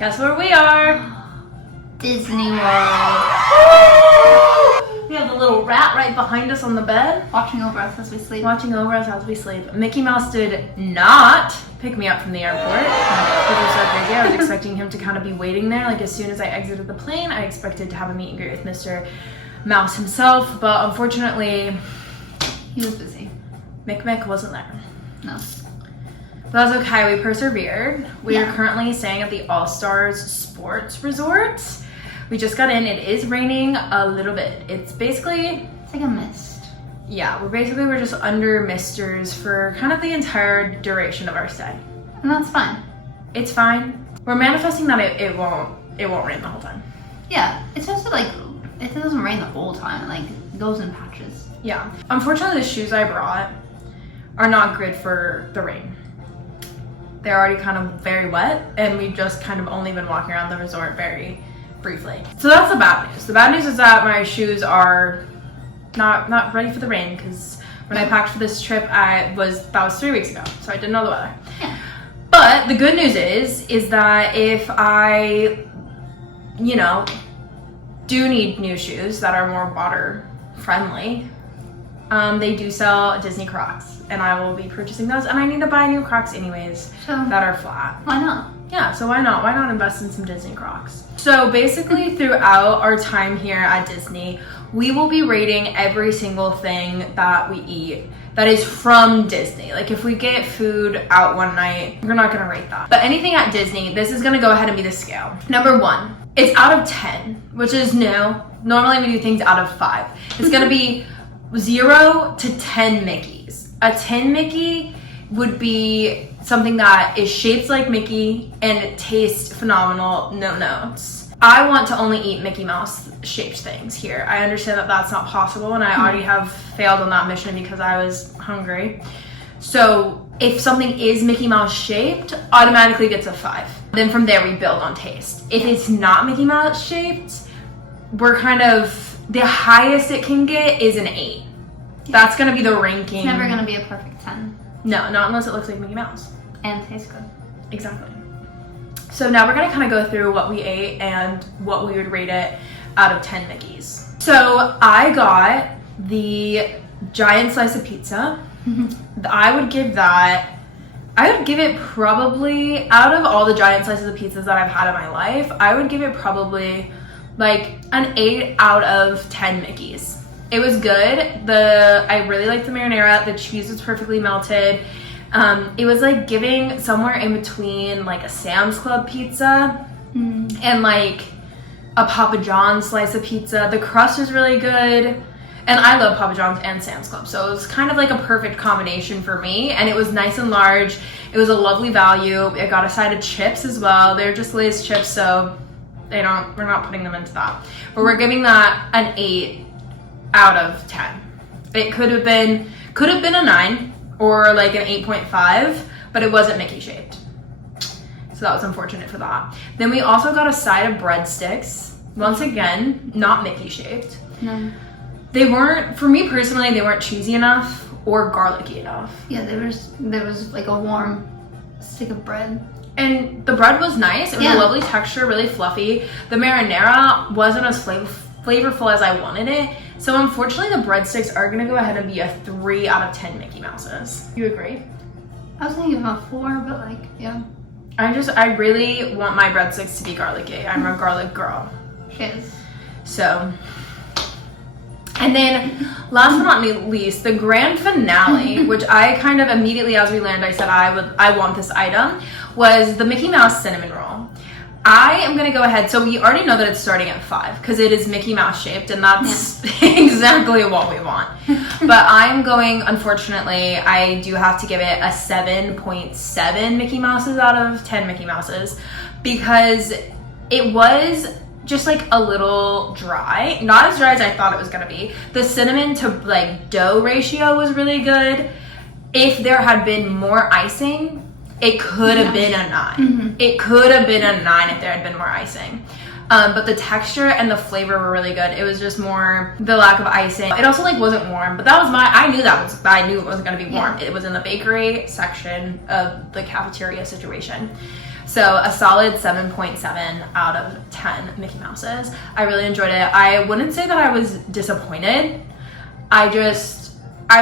Guess where we are? Disney World. We have the little rat right behind us on the bed. Watching over us as we sleep. Watching over us as we sleep. Mickey Mouse did not pick me up from the airport, which was so crazy. I was expecting him to kind of be waiting there. Like as soon as I exited the plane, I expected to have a meet and greet with Mr. Mouse himself, but unfortunately, he was busy. Mick wasn't there. No. But that's okay, we persevered. We are currently staying at the All Stars Sports Resort. We just got in. It is raining a little bit. It's like a mist. Yeah, we're just under misters for kind of the entire duration of our stay. And that's fine. It's fine. We're manifesting that it won't rain the whole time. Yeah, it's supposed to it doesn't rain the whole time. It goes in patches. Yeah. Unfortunately, the shoes I brought are not good for the rain. They're already kind of very wet, and we've just kind of only been walking around the resort very briefly. So that's the bad news. The bad news is that my shoes are not ready for the rain, because when I packed for this trip, that was 3 weeks ago, so I didn't know the weather. Yeah. But the good news is that if I, do need new shoes that are more water friendly, they do sell Disney Crocs, and I will be purchasing those. And I need to buy new Crocs anyways that are flat. Why not? Yeah, so why not? Why not invest in some Disney Crocs? So basically throughout our time here at Disney, we will be rating every single thing that we eat that is from Disney. Like if we get food out one night, we're not gonna rate that. But anything at Disney, this is gonna go ahead and be the scale. Number 1, it's out of 10, which is new. Normally we do things out of 5. It's gonna be 0 to 10 Mickeys. A 10 Mickey would be something that is shaped like Mickey and it tastes phenomenal, no notes. I want to only eat Mickey Mouse shaped things here. I understand that that's not possible, and I already have failed on that mission because I was hungry. So if something is Mickey Mouse shaped, automatically gets a 5. Then from there we build on taste. If it's not Mickey Mouse shaped, we're kind of, the highest it can get is an 8. That's gonna be the ranking. It's never gonna be a perfect 10. No, not unless it looks like Mickey Mouse. And tastes good. Exactly. So now we're gonna kind of go through what we ate and what we would rate it out of 10 Mickeys. So I got the giant slice of pizza. I would give it probably, out of all the giant slices of pizzas that I've had in my life, I would give it probably like an 8 out of 10 Mickeys. It was good. I really liked the marinara. The cheese was perfectly melted. It was like giving somewhere in between like a Sam's Club pizza and like a Papa John's slice of pizza. The crust was really good. And I love Papa John's and Sam's Club. So it was kind of like a perfect combination for me. And it was nice and large. It was a lovely value. I got a side of chips as well. They're just Lay's chips, so we're not putting them into that. But we're giving that an 8 out of 10. It could have been a 9 or like an 8.5, but it wasn't Mickey shaped. So that was unfortunate for that. Then we also got a side of breadsticks. Once again, not Mickey shaped. No. They weren't, for me personally, they weren't cheesy enough or garlicky enough. Yeah, there was like a warm stick of bread. And the bread was nice. It was a lovely texture, really fluffy. The marinara wasn't as flavorful as I wanted it. So unfortunately, the breadsticks are gonna go ahead and be a 3 out of 10 Mickey Mouses. You agree? I was thinking about 4, but like, yeah. I really want my breadsticks to be garlicky. I'm a garlic girl. She is. So, and then last but not least, the grand finale, which I kind of immediately as we landed, I said I want this item, was the Mickey Mouse cinnamon roll. I am gonna go ahead, so we already know that it's starting at 5 because it is Mickey Mouse shaped, and that's exactly what we want. But I'm going, unfortunately, I do have to give it a 7.7 Mickey Mouses out of 10 Mickey Mouses because it was just like a little dry, not as dry as I thought it was gonna be. The cinnamon to like dough ratio was really good. If there had been more icing, it could have been a 9. It could have been a 9 if there had been more icing. But the texture and the flavor were really good. It was just more the lack of icing. It also like wasn't warm, but that was I knew it wasn't gonna be warm. It was in the bakery section of the cafeteria situation. So a solid 7.7 out of 10 Mickey Mouses. I really enjoyed it. I wouldn't say that I was disappointed. I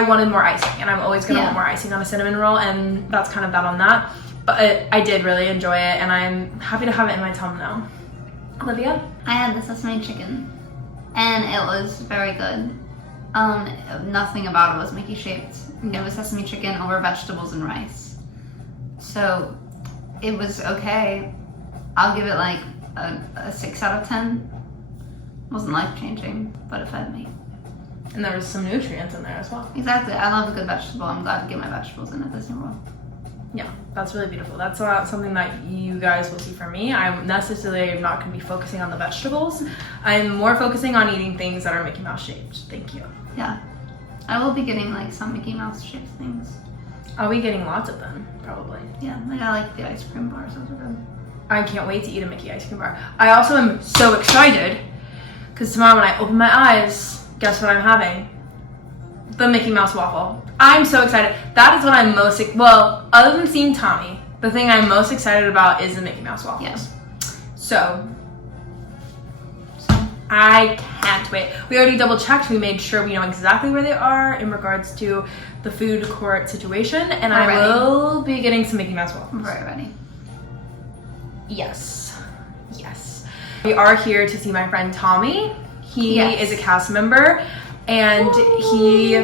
wanted more icing, and I'm always gonna want more icing on a cinnamon roll, and that's kind of that on that. But I did really enjoy it, and I'm happy to have it in my tum now. Olivia? I had the sesame chicken, and it was very good. Nothing about it was Mickey shaped. It was sesame chicken over vegetables and rice. So it was okay. I'll give it like a 6 out of 10. Wasn't life-changing, but it fed me. And there was some nutrients in there as well. Exactly. I love a good vegetable. I'm glad to get my vegetables in at Disney World. Yeah, that's really beautiful. That's not something that you guys will see from me. I'm necessarily not going to be focusing on the vegetables. I'm more focusing on eating things that are Mickey Mouse shaped. Thank you. Yeah. I will be getting like some Mickey Mouse shaped things. I'll be getting lots of them, probably. Yeah, like I like the ice cream bars. Those are good. I can't wait to eat a Mickey ice cream bar. I also am so excited because tomorrow when I open my eyes, guess what I'm having? The Mickey Mouse waffle. I'm so excited. That is what I'm most, well, other than seeing Tommy, the thing I'm most excited about is the Mickey Mouse waffles. Yes. So, I can't wait. We already double checked. We made sure we know exactly where they are in regards to the food court situation, and I will be getting some Mickey Mouse waffles. I'm very ready. Yes. Yes. We are here to see my friend Tommy. He is a cast member, and he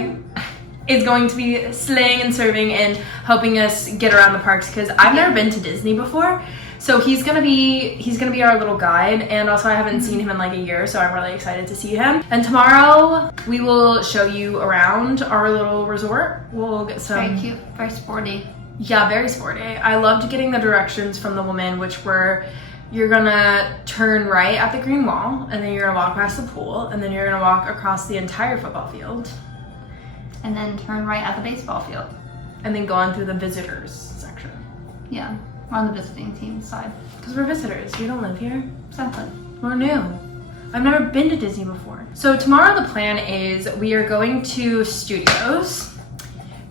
is going to be slaying and serving and helping us get around the parks because I've never been to Disney before. So he's gonna be our little guide, and also I haven't seen him in like a year, so I'm really excited to see him. And tomorrow we will show you around our little resort. We'll get some very cute, very sporty. Yeah, very sporty. I loved getting the directions from the woman, which were you're gonna turn right at the green wall, and then you're gonna walk past the pool, and then you're gonna walk across the entire football field, and then turn right at the baseball field, and then go on through the visitors section. Yeah. We're on the visiting team side. Because we're visitors. We don't live here. Exactly. We're new. I've never been to Disney before. So tomorrow the plan is we are going to Studios.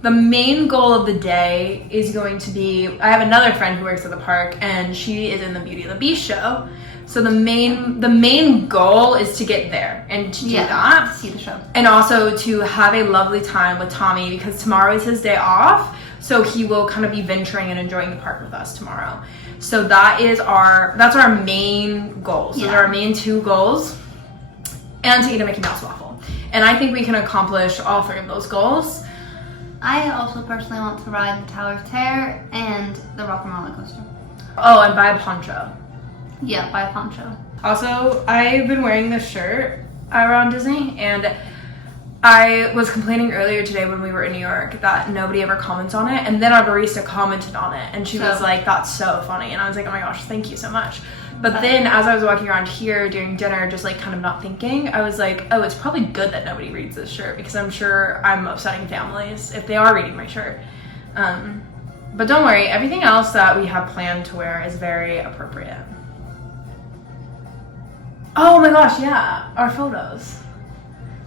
The main goal of the day is going to be, I have another friend who works at the park, and she is in the Beauty and the Beast show. So the main goal is to get there and to do that. See the show. And also to have a lovely time with Tommy because tomorrow is his day off. So he will kind of be venturing and enjoying the park with us tomorrow. So that's our main goals. Those are our main two goals. And to eat a Mickey Mouse waffle. And I think we can accomplish all three of those goals. I also personally want to ride the Tower of Terror and the Rock and Roller Coaster. Oh, and buy a poncho. Yeah, buy a poncho. Also, I've been wearing this shirt around Disney, and I was complaining earlier today when we were in New York that nobody ever comments on it, and then our barista commented on it, and she was like, that's so funny, and I was like, oh my gosh, thank you so much. But then as I was walking around here during dinner, just like kind of not thinking, I was like, oh, it's probably good that nobody reads this shirt because I'm sure I'm upsetting families if they are reading my shirt. But don't worry, everything else that we have planned to wear is very appropriate. Oh my gosh, yeah, our photos.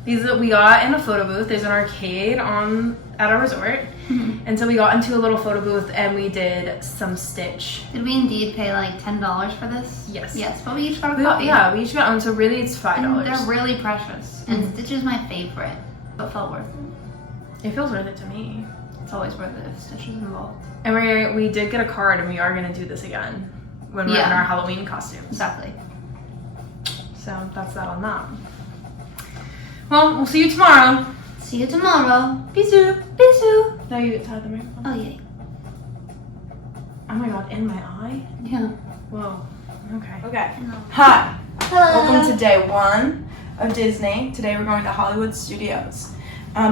These that we got in a photo booth. There's an arcade at our resort. And so we got into a little photo booth and we did some Stitch. Did we indeed pay like $10 for this? Yes. Yes, but we each got a copy. Yeah, we each got one, so really it's $5. And they're really precious. And Stitch is my favorite, but felt worth it. It feels worth it to me. It's always worth it if Stitch is involved. And we did get a card, and we are going to do this again when we're in our Halloween costumes. Exactly. So that's that on that. Well, we'll see you tomorrow. See you tomorrow. Bisous. Bisous. Now you get tired of the microphone. Oh, yeah. Oh my god, in my eye? Yeah. Whoa. Okay. No. Hi. Hello. Welcome to day 1 of Disney. Today we're going to Hollywood Studios.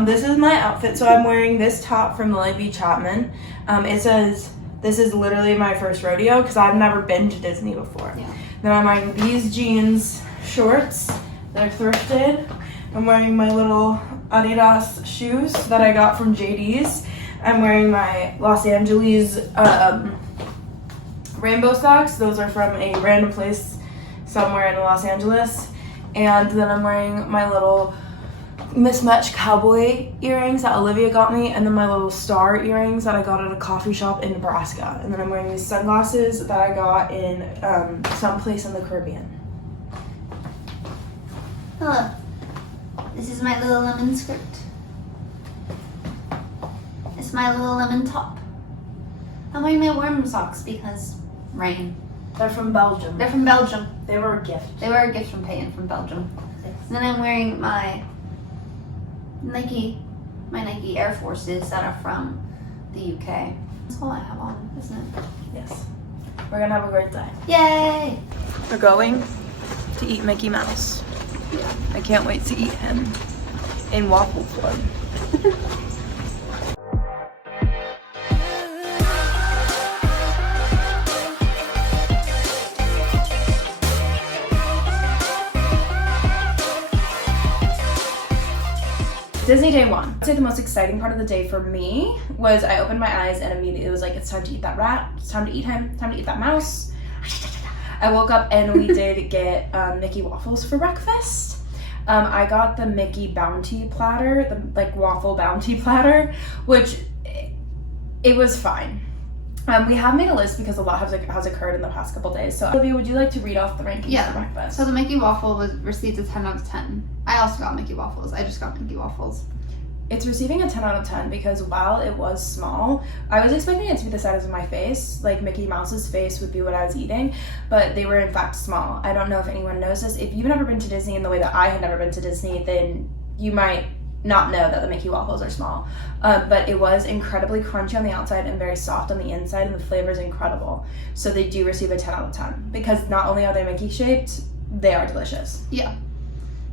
This is my outfit. So I'm wearing this top from Lily B. Chapman. It says, this is literally my first rodeo because I've never been to Disney before. Yeah. Then I'm wearing these jeans shorts. They're thrifted. I'm wearing my little Adidas shoes that I got from JD's. I'm wearing my Los Angeles rainbow socks. Those are from a random place somewhere in Los Angeles. And then I'm wearing my little mismatched cowboy earrings that Olivia got me, and then my little star earrings that I got at a coffee shop in Nebraska. And then I'm wearing these sunglasses that I got in someplace in the Caribbean. Hello. This is my little lemon skirt. It's my little lemon top. I'm wearing my warm socks because rain. They're from Belgium. They're from Belgium. They were a gift. They were a gift from Payton from Belgium. Yes. And then I'm wearing my Nike Air Forces that are from the UK. That's all I have on, isn't it? Yes. We're gonna have a great day. Yay! We're going to eat Mickey Mouse. I can't wait to eat him in waffle form. Disney day one. I'd say the most exciting part of the day for me was I opened my eyes and immediately it was like, it's time to eat that rat, it's time to eat him, time to eat that mouse. I woke up and we did get Mickey waffles for breakfast. I got the Mickey bounty platter, the like waffle bounty platter, which it was fine. We have made a list because a lot has occurred in the past couple days. So Olivia, would you like to read off the rankings for breakfast? So the Mickey waffle received a 10 out of 10. I also got Mickey waffles. I just got Mickey waffles. It's receiving a 10 out of 10 because while it was small, I was expecting it to be the size of my face. Like Mickey Mouse's face would be what I was eating, but they were in fact small. I don't know if anyone knows this. If you've never been to Disney in the way that I had never been to Disney, then you might not know that the Mickey waffles are small. But it was incredibly crunchy on the outside and very soft on the inside, and the flavor is incredible. So they do receive a 10 out of 10 because not only are they Mickey shaped, they are delicious. Yeah.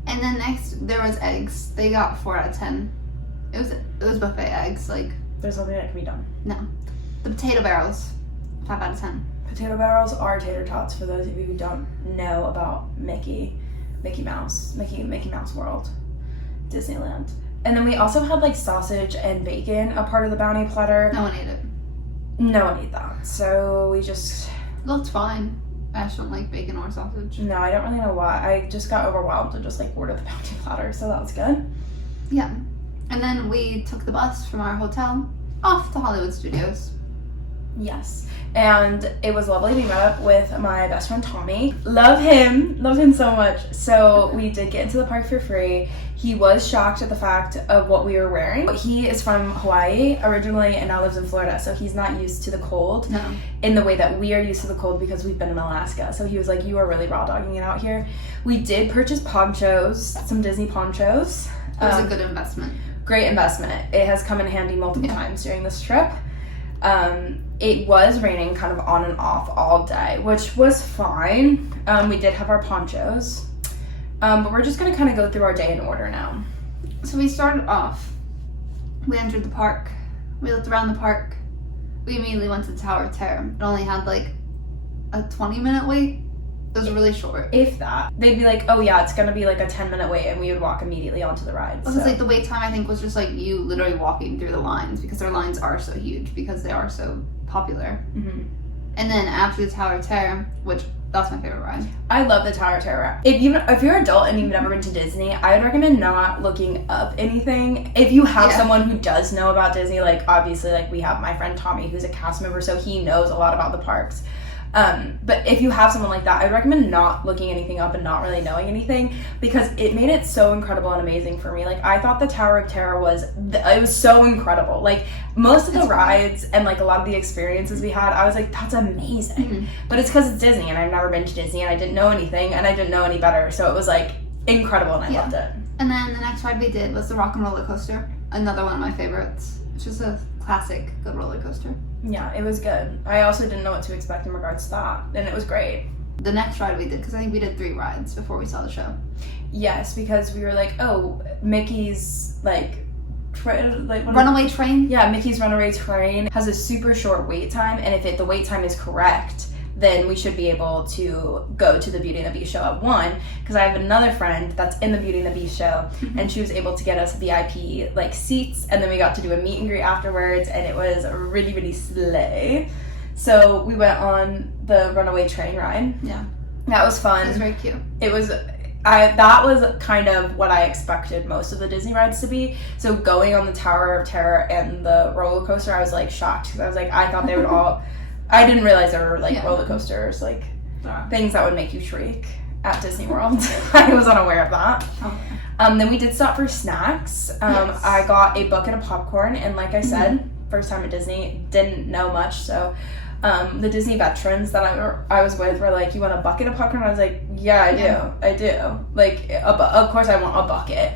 And then next there was eggs. They got 4 out of 10. It was buffet eggs. Like, there's nothing that can be done. No. The potato barrels, 5 out of 10. Potato barrels are tater tots for those of you who don't know about Mickey Mouse World, Disneyland. And then we also had like sausage and bacon, a part of the bounty platter. No one ate it. No one ate that. So we just... It looked fine. I just don't like bacon or sausage. No, I don't really know why. I just got overwhelmed and just like ordered the bounty platter, so that was good. Yeah. And then we took the bus from our hotel off to Hollywood Studios. Yes. And it was lovely to meet up with my best friend Tommy. Love him so much. So we did get into the park for free. He was shocked at the fact of what we were wearing. He is from Hawaii originally and now lives in Florida, so he's not used to the cold in the way that we are used to the cold because we've been in Alaska. So he was like, you are really raw dogging it out here. We did purchase ponchos, some Disney ponchos. It was a good investment. Great investment. It has come in handy multiple times during this trip. It was raining kind of on and off all day, which was fine. We did have our ponchos, but we're just gonna kind of go through our day in order now. So we started off, we entered the park, we looked around the park, we immediately went to the Tower of Terror. It only had like a 20-minute wait. It was really short. If that. They'd be like, oh yeah, it's gonna be like a 10-minute wait, and we would walk immediately onto the ride. Because like the wait time I think was just like you literally walking through the lines because their lines are so huge because they are so popular. Mm-hmm. And then after the Tower of Terror, which that's my favorite ride. I love the Tower of Terror. If you're an adult and you've never been to Disney, I would recommend not looking up anything. If you have someone who does know about Disney, like obviously like we have my friend Tommy who's a cast member, so he knows a lot about the parks. But if you have someone like that, I'd recommend not looking anything up and not really knowing anything because it made it so incredible and amazing for me. Like I thought the Tower of Terror was so incredible. Like most of the rides and like a lot of the experiences we had, I was like, that's amazing. Mm-hmm. But it's because it's Disney and I've never been to Disney and I didn't know anything and I didn't know any better. So it was like incredible and I loved it. And then the next ride we did was the Rock and Roller Coaster. Another one of my favorites. It's just a classic good roller coaster. Yeah, it was good. I also didn't know what to expect in regards to that, and it was great. The next ride we did, because I think we did 3 rides before we saw the show. Yes, because we were like, oh, Mickey's Runaway Train? Yeah, Mickey's Runaway Train has a super short wait time, and if the wait time is correct, then we should be able to go to the Beauty and the Beast show at 1, because I have another friend that's in the Beauty and the Beast show, and she was able to get us VIP like seats, and then we got to do a meet and greet afterwards, and it was really, really slay. So we went on the Runaway Train ride. Yeah. That was fun. It was very cute. that was kind of what I expected most of the Disney rides to be. So going on the Tower of Terror and the roller coaster, I was like shocked because I was like, I thought they would all. I didn't realize there were like roller coasters, like things that would make you shriek at Disney World. I was unaware of that. Okay. Then we did stop for snacks. Yes. I got a bucket of popcorn, and like I said, first time at Disney, didn't know much, so. The Disney veterans that I was with were like, you want a bucket of popcorn? I was like, yeah, I do. Like, of course I want a bucket.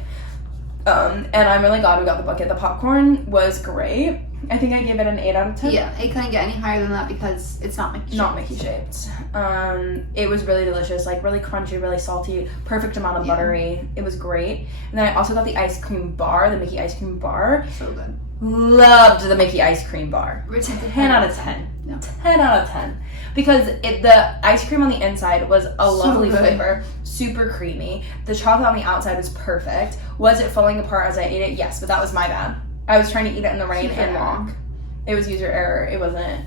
And I'm really glad we got the bucket. The popcorn was great. I think I gave it an 8 out of 10. Yeah, it couldn't get any higher than that because it's not Mickey shaped. Not Mickey shaped. It was really delicious, like really crunchy, really salty, perfect amount of buttery. It was great. And then I also got the ice cream bar, the Mickey ice cream bar. So good. Loved the Mickey ice cream bar. 10 out of 10. Yeah. 10 out of 10. Because the ice cream on the inside was a lovely flavor, super creamy. The chocolate on the outside was perfect. Was it falling apart as I ate it? Yes, but that was my bad. I was trying to eat it in the rain and walk. It was user error. It wasn't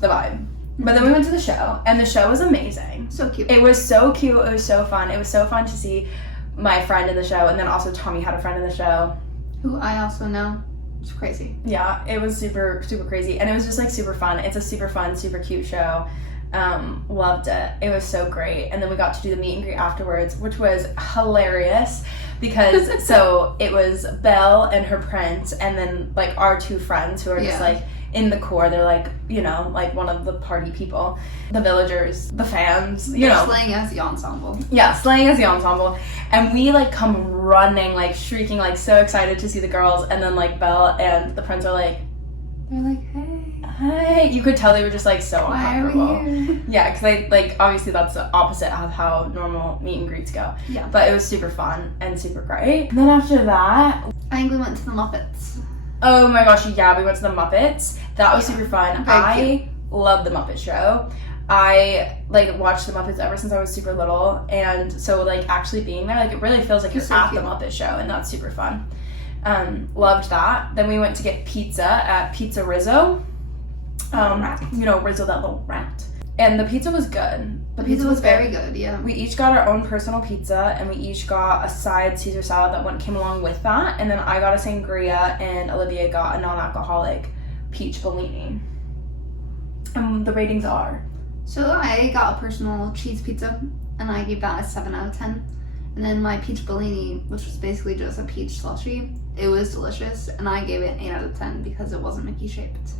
the vibe. But then we went to the show, and the show was amazing. So cute. It was so cute. It was so fun. It was so fun to see my friend in the show, and then also Tommy had a friend in the show. Who I also know. It's crazy. Yeah, it was super, super crazy. And it was just like super fun. It's a super fun, super cute show. Loved it. It was so great. And then we got to do the meet and greet afterwards, which was hilarious because so it was Belle and her prince and then like our two friends who are just like in the core. They're like, you know, like one of the party people, the villagers, the fans, you know. Slaying as the ensemble. Yeah, slaying as the ensemble. And we like come running, like shrieking, like so excited to see the girls. And then like Belle and the prince are like, they're like, hey. You could tell they were just like so uncomfortable. Why are we here? Yeah, because I like obviously that's the opposite of how normal meet and greets go. Yeah. But it was super fun and super great. And then after that, I think we went to the Muppets. Oh my gosh, yeah, we went to the Muppets. That was super fun. I love the Muppet Show. I like watched the Muppets ever since I was super little, and so like actually being there, like it really feels like you're at the Muppet Show, and that's super fun. Loved that. Then we went to get pizza at Pizza Rizzo. You know, Rizzo, that little rat. And the pizza was good. The pizza was very good, yeah. We each got our own personal pizza, and we each got a side Caesar salad that came along with that. And then I got a sangria, and Olivia got a non-alcoholic peach Bellini. The ratings are. So I got a personal cheese pizza, and I gave that a 7 out of 10. And then my peach Bellini, which was basically just a peach slushie, it was delicious, and I gave it an 8 out of 10 because it wasn't Mickey shaped.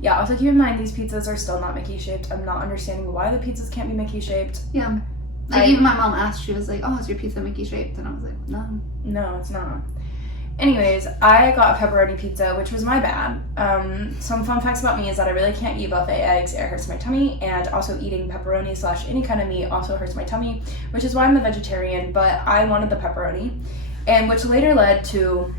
Yeah, also keep in mind these pizzas are still not Mickey shaped. I'm not understanding why the pizzas can't be Mickey shaped. Yeah. Like even my mom asked, she was like, oh, is your pizza Mickey shaped? And I was like, no. No, it's not. Anyways, I got a pepperoni pizza, which was my bad. Some fun facts about me is that I really can't eat buffet eggs. It hurts my tummy, and also eating pepperoni / any kind of meat also hurts my tummy, which is why I'm a vegetarian, but I wanted the pepperoni, and which later led to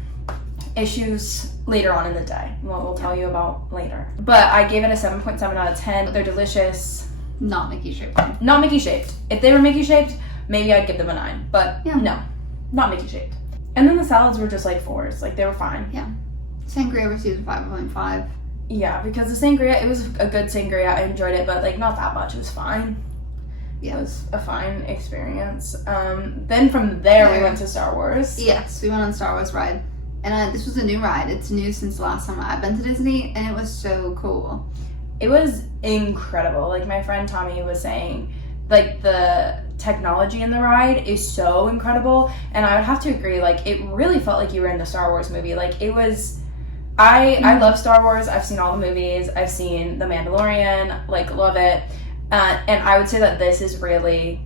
issues later on in the day. We'll tell you about later. But I gave it a 7.7 out of 10. They're delicious. Not Mickey shaped. Not Mickey shaped. If they were Mickey shaped, maybe I'd give them a 9. But no, not Mickey shaped. And then the salads were just like 4s. Like they were fine. Yeah. Sangria received a 5.5. Yeah, because the sangria, it was a good sangria. I enjoyed it, but like not that much. It was fine. Yeah. It was a fine experience. Then from there we went to Star Wars. Yes, we went on Star Wars ride. And this was a new ride. It's new since the last time I've been to Disney, and it was so cool. It was incredible. Like my friend Tommy was saying, like the technology in the ride is so incredible, and I would have to agree. Like it really felt like you were in the Star Wars movie. Like it was. I love Star Wars. I've seen all the movies. I've seen The Mandalorian. Like love it, and I would say that this is really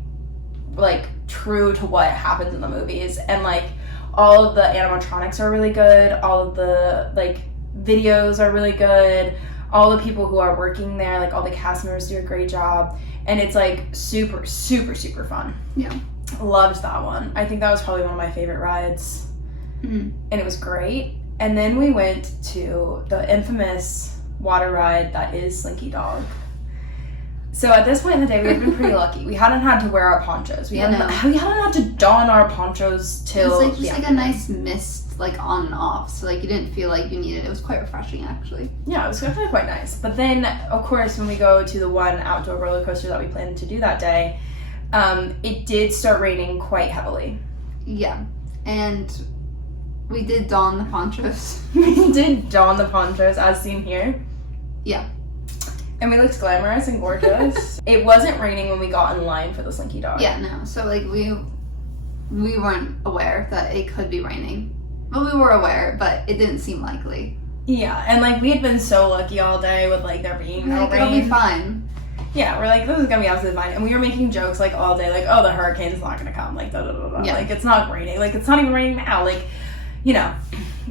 like true to what happens in the movies, and like. All of the animatronics are really good. All of the like videos are really good. All the people who are working there, like all the cast members do a great job. And it's like super, super, super fun. Yeah. Loved that one. I think that was probably one of my favorite rides. Mm-hmm. And it was great. And then we went to the infamous water ride that is Slinky Dog. So at this point in the day, we had been pretty lucky. We hadn't had to wear our ponchos. We hadn't had to don our ponchos till. It was like just like a nice mist, like on and off. So like you didn't feel like you needed it. It was quite refreshing, actually. Yeah, it was definitely quite nice. But then, of course, when we go to the one outdoor roller coaster that we planned to do that day, it did start raining quite heavily. Yeah, and we did don the ponchos. We did don the ponchos, as seen here. Yeah. And we looked glamorous and gorgeous. It wasn't raining when we got in line for the Slinky Dog. Yeah, no. So, like, we weren't aware that it could be raining. Well, we were aware, but it didn't seem likely. Yeah, and, like, we had been so lucky all day with, like, there being no rain. It'll be fine. Yeah, we're like, this is gonna be absolutely fine. And we were making jokes, like, all day, like, oh, the hurricane's not gonna come. Like, da-da-da-da. Yeah. Like, it's not raining. Like, it's not even raining now. Like, you know,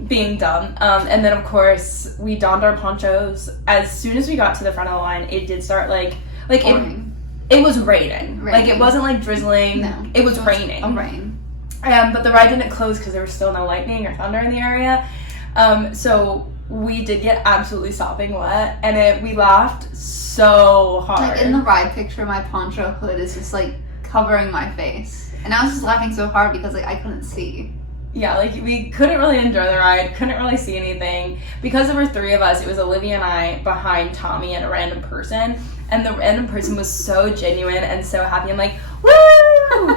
being dumb. And then, of course, we donned our ponchos. As soon as we got to the front of the line, it did start, like it was raining. Like, it wasn't, like, drizzling. No. It was raining. A rain. But the ride didn't close because there was still no lightning or thunder in the area. So we did get absolutely sopping wet. And we laughed so hard. Like, in the ride picture, my poncho hood is just, like, covering my face. And I was just laughing so hard because, like, I couldn't see. Yeah, like, we couldn't really enjoy the ride, couldn't really see anything. Because there were 3 of us, it was Olivia and I behind Tommy and a random person. And the random person was so genuine and so happy. I'm like, woo! Woo!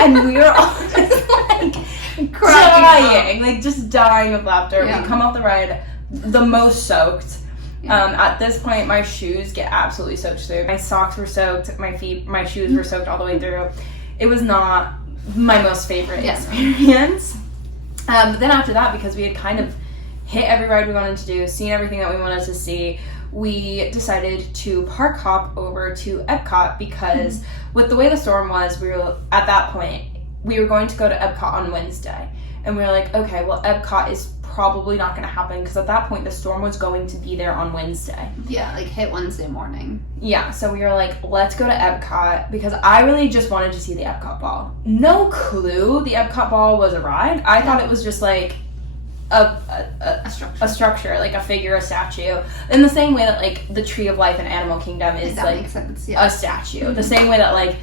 And we were all just, like, crying. Like, just dying of laughter. Yeah. We come off the ride the most soaked. Yeah. At this point, my shoes get absolutely soaked through. My socks were soaked, my shoes were soaked all the way through. It was not my most favorite experience. But then after that, because we had kind of hit every ride we wanted to do, seen everything that we wanted to see, we decided to park hop over to Epcot because with the way the storm was, we were at that point, we were going to go to Epcot on Wednesday. And we were like, okay, well, Epcot is probably not going to happen because at that point the storm was going to be there on Wednesday. Yeah, like hit Wednesday morning. Yeah, so we were like, let's go to Epcot because I really just wanted to see the Epcot ball. No clue the Epcot ball was a ride. I thought it was just like a structure, like a figure, a statue. In the same way that like the Tree of Life in Animal Kingdom is that like makes sense, yeah. A statue. Mm-hmm. The same way that like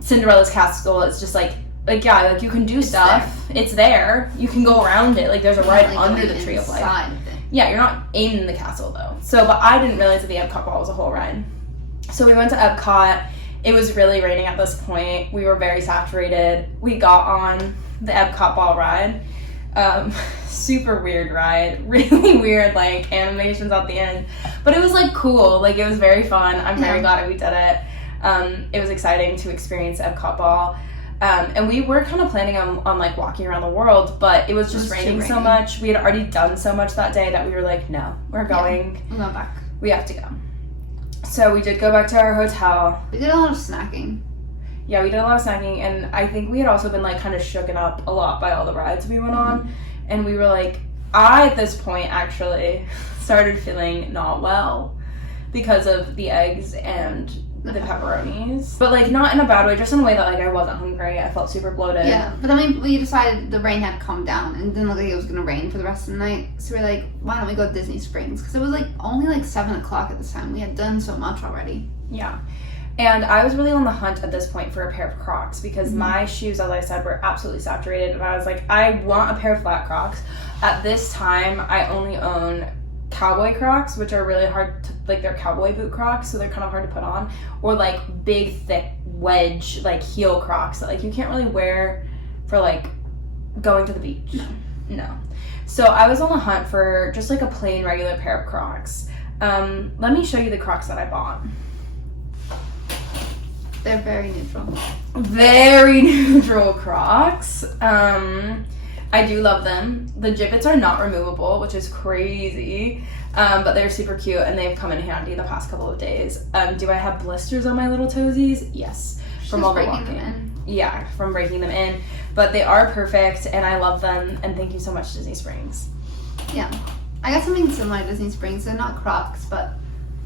Cinderella's castle is just like yeah, like you can do stuff. It's there. You can go around it. Like there's a ride under the Tree of Life. Yeah, you're not in the castle though. So, but I didn't realize that the Epcot ball was a whole ride. So we went to Epcot. It was really raining at this point. We were very saturated. We got on the Epcot ball ride. Super weird ride. Really weird, like animations at the end. But it was like cool. Like it was very fun. I'm very glad we did it. It was exciting to experience Epcot ball. And we were kind of planning on like walking around the world, but it was just raining so much. We had already done so much that day that we were like, no, we're going. We're going back. We have to go. So we did go back to our hotel. We did a lot of snacking. Yeah, we did a lot of snacking, and I think we had also been like kind of shooken up a lot by all the rides we went on. And we were like, I at this point actually started feeling not well because of the eggs and the pepperonis, but like not in a bad way, just in a way that like I wasn't hungry. I felt super bloated. Yeah, but then we decided the rain had calmed down and it didn't look like it was gonna rain for the rest of the night. So we're like, why don't we go to Disney Springs? Because it was like only like 7 o'clock at this time. We had done so much already. Yeah, and I was really on the hunt at this point for a pair of Crocs because my shoes, as I said, were absolutely saturated, and I was like, I want a pair of flat Crocs. At this time, I only own cowboy Crocs, which are really hard to, like they're cowboy boot Crocs, so they're kind of hard to put on, or like big thick wedge like heel Crocs that like you can't really wear for like going to the beach. No. So I was on the hunt for just like a plain regular pair of Crocs. Let me show you the Crocs that I bought. They're very neutral. Very neutral Crocs. I do love them. The Jibbitz are not removable, which is crazy, but they're super cute and they've come in handy the past couple of days. Do I have blisters on my little toesies? Yes. From all the walking. Yeah, from breaking them in. But they are perfect and I love them, and thank you so much, Disney Springs. Yeah. I got something similar to Disney Springs. They're not Crocs, but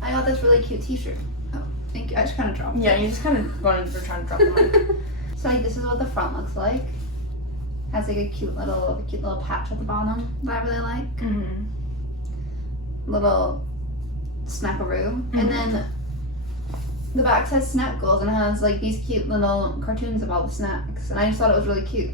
I got this really cute t-shirt. Oh, thank you. I just kind of dropped it. Yeah, you just kind of wanted to try to drop them. So like this is what the front looks like. Has like a cute little patch at the bottom that I really like. Little snackaroo. And then the back says snack goals and it has like these cute little cartoons of all the snacks. And I just thought it was really cute.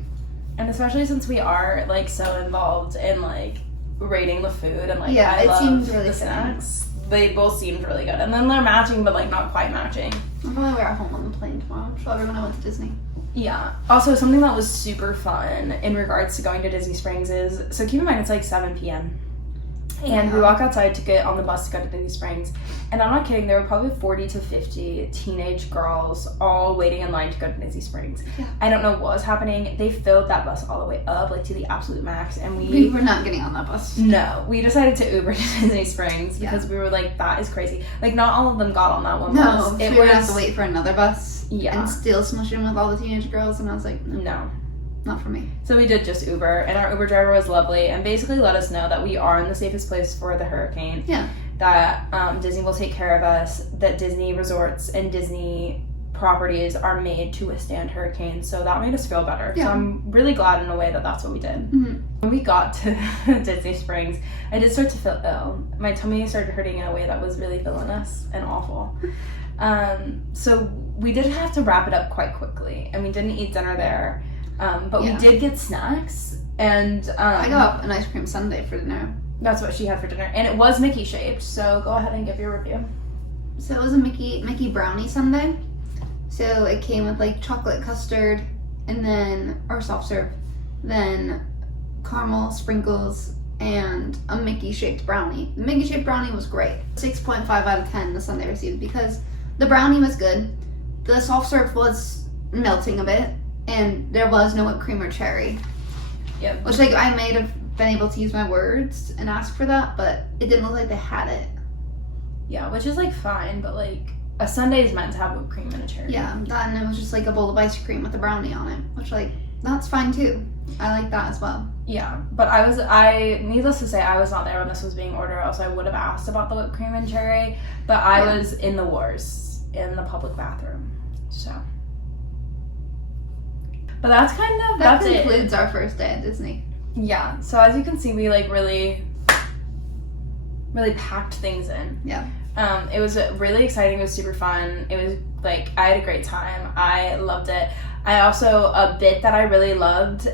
And especially since we are like so involved in like rating the food and like I love seems really the snacks. They both seemed really good. And then they're matching but like not quite matching. I'll probably wear it home on the plane tomorrow. Show everyone I went to Disney. Yeah. Also, something that was super fun in regards to going to Disney Springs is, so keep in mind it's like 7 p.m. And we walk outside to get on the bus to go to Disney Springs. And I'm not kidding, there were probably 40 to 50 teenage girls all waiting in line to go to Disney Springs. Yeah. I don't know what was happening. They filled that bus all the way up, like to the absolute max. And We were not getting on that bus. No, we decided to Uber to Disney Springs because we were like, that is crazy. Like, not all of them got on that one bus. No, we were going to have to wait for another bus. Yeah. And still smush in with all the teenage girls. And I was like, no. Not for me. So we did just Uber, and our Uber driver was lovely and basically let us know that we are in the safest place for the hurricane. Yeah. That Disney will take care of us, that Disney resorts and Disney properties are made to withstand hurricanes. So that made us feel better. Yeah. So I'm really glad in a way that that's what we did. Mm-hmm. When we got to Disney Springs, I did start to feel ill. My tummy started hurting in a way that was really villainous and awful. So we did have to wrap it up quite quickly, and we didn't eat dinner there. But we did get snacks, and I got an ice cream sundae for dinner. That's what she had for dinner, and it was Mickey shaped. So go ahead and give your review. So it was a Mickey brownie sundae. So it came with like chocolate custard, and then or soft serve, then caramel sprinkles, and a Mickey shaped brownie. The Mickey shaped brownie was great. 6.5 out of 10 the sundae received because the brownie was good. The soft serve was melting a bit. And there was no whipped cream or cherry. Yep. Which, like, I may have been able to use my words and ask for that, but it didn't look like they had it. Yeah, which is, like, fine, but, like, a sundae is meant to have whipped cream and a cherry. Yeah, and it was just, like, a bowl of ice cream with a brownie on it, which, like, that's fine, too. I like that as well. Yeah, but needless to say, I was not there when this was being ordered, else I would have asked about the whipped cream and cherry, but I was in the wars, in the public bathroom, so... But that's kind of, that's it. That concludes our first day at Disney. Yeah, so as you can see, we like really packed things in. Yeah. It was really exciting. It was super fun. It was like, I had a great time. I loved it. I also, a bit that I really loved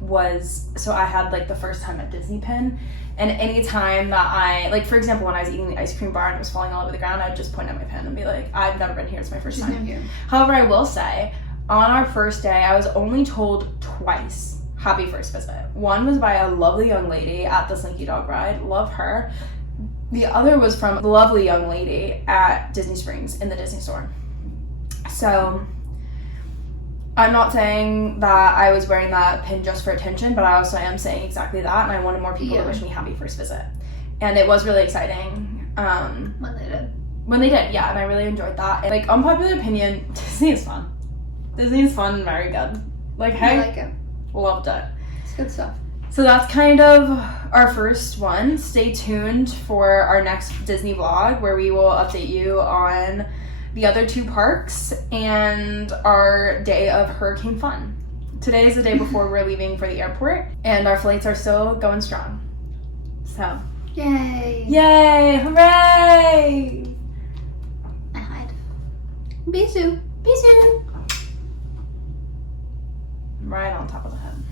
was, so I had like the first time at Disney Pin, and any time that I, like for example, when I was eating the ice cream bar and it was falling all over the ground, I'd just point at my pen and be like, I've never been here, it's my first time. Here. However, I will say, on our first day, I was only told twice, happy first visit. One was by a lovely young lady at the Slinky Dog ride, love her. The other was from a lovely young lady at Disney Springs in the Disney store. So, I'm not saying that I was wearing that pin just for attention, but I also am saying exactly that, and I wanted more people to wish me happy first visit. And it was really exciting. When they did, yeah, and I really enjoyed that. And, like, unpopular opinion, Disney is fun. Disney is fun and very good. Like, hey, I like it. Loved it. It's good stuff. So that's kind of our first one. Stay tuned for our next Disney vlog where we will update you on the other two parks and our day of hurricane fun. Today is the day before we're leaving for the airport, and our flights are still going strong. So. Yay! Yay! Hooray! I hide. Bisou. Right on top of the head.